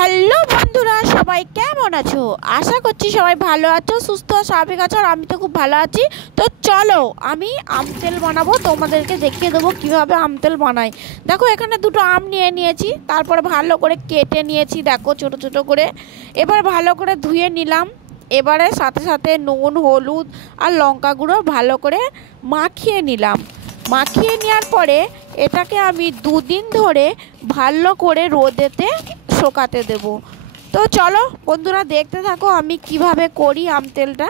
Hello বন্ধুরা, সবাই কেমন আছো? আশা করছি সবাই ভালো আছো, সুস্থ স্বাভাবিক আছো। আর আমি তো খুব ভালো আছি। তো চলো আমি আম তেল বানাবো, তোমাদেরকে দেখিয়ে দেবো কিভাবে আম তেল বানাই। দেখো এখানে দুটো আম নিয়েছি, তারপরে ভালো করে কেটে নিয়েছি, দেখো ছোট ছোট করে। এবার ভালো করে ধুয়ে নিলাম। এবারে সাথে সাথে নুন, হলুদ আর লঙ্কা গুঁড়ো ভালো করে মাখিয়ে নিলাম। মাখিয়ে নেওয়ার পরে এটাকে আমি 2 দিন ধরে ভালো করে রোদেতে শুকাতে দেব। তো চলো বন্ধুরা, দেখতে থাকো আমি কিভাবে করি আম তেলটা।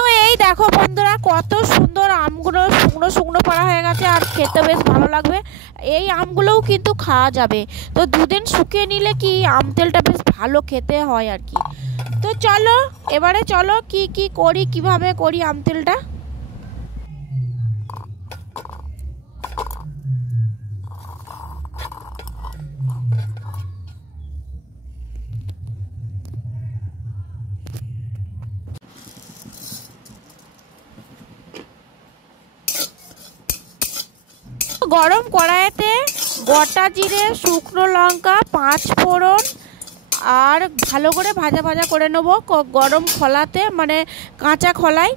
তো এই দেখো বন্ধুরা, কত সুন্দর আমগুলো শুকনো শুকনো পাড়া হয়ে গেছে, আর খেতে বেশ ভালো লাগবে। এই আমগুলোও কিন্তু খাওয়া যাবে। তো 2 দিন শুকিয়ে নিলে কি আম তেলটা বেশ ভালো খেতে হয় আর কি। তো চলো এবারে চলো কি কি করি, কিভাবে করি আম তেলটা। গরম কড়াইতে গোটা জিরে, শুকনো লঙ্কা, 5 ফোড়ন আর ভালো করে ভাজা ভাজা করে নেবো। গরম খোলাতে মানে কাঁচা খোলাই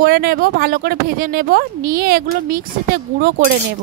করে নেব, ভালো করে ভেজে নেব। নিয়ে এগুলো মিক্সিতে গুঁড়ো করে নেব।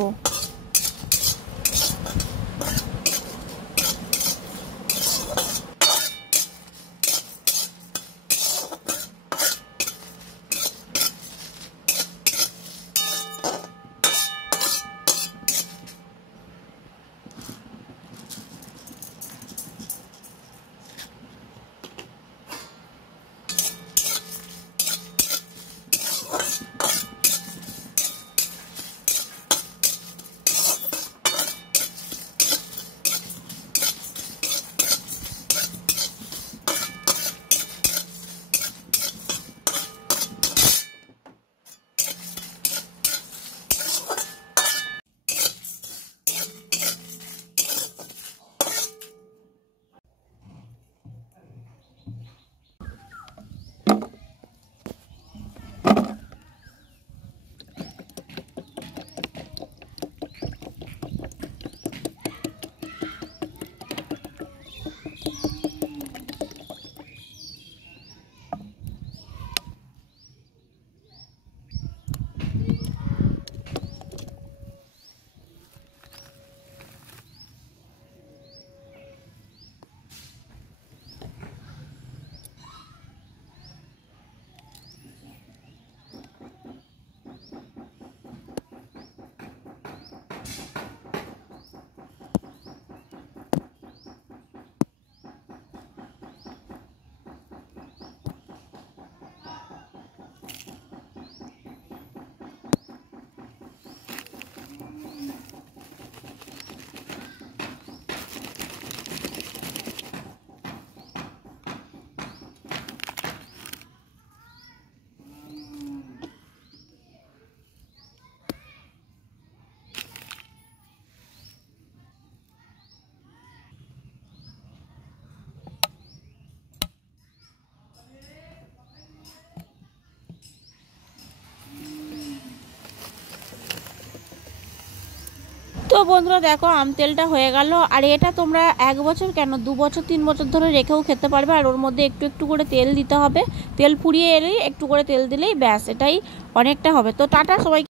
তো বন্ধুরা দেখো আম তেলটা হয়ে গেল। আর এটা তোমরা 1 বছর কেন 2 বছর 3 বছর ধরে রেখেও খেতে পারবে। আর ওর মধ্যে একটু একটু করে তেল দিতে হবে, তেল ফুরিয়ে এলেই একটু করে তেল দিলেই ব্যাস, এটাই অনেকটা হবে। তো টাটা সবাই।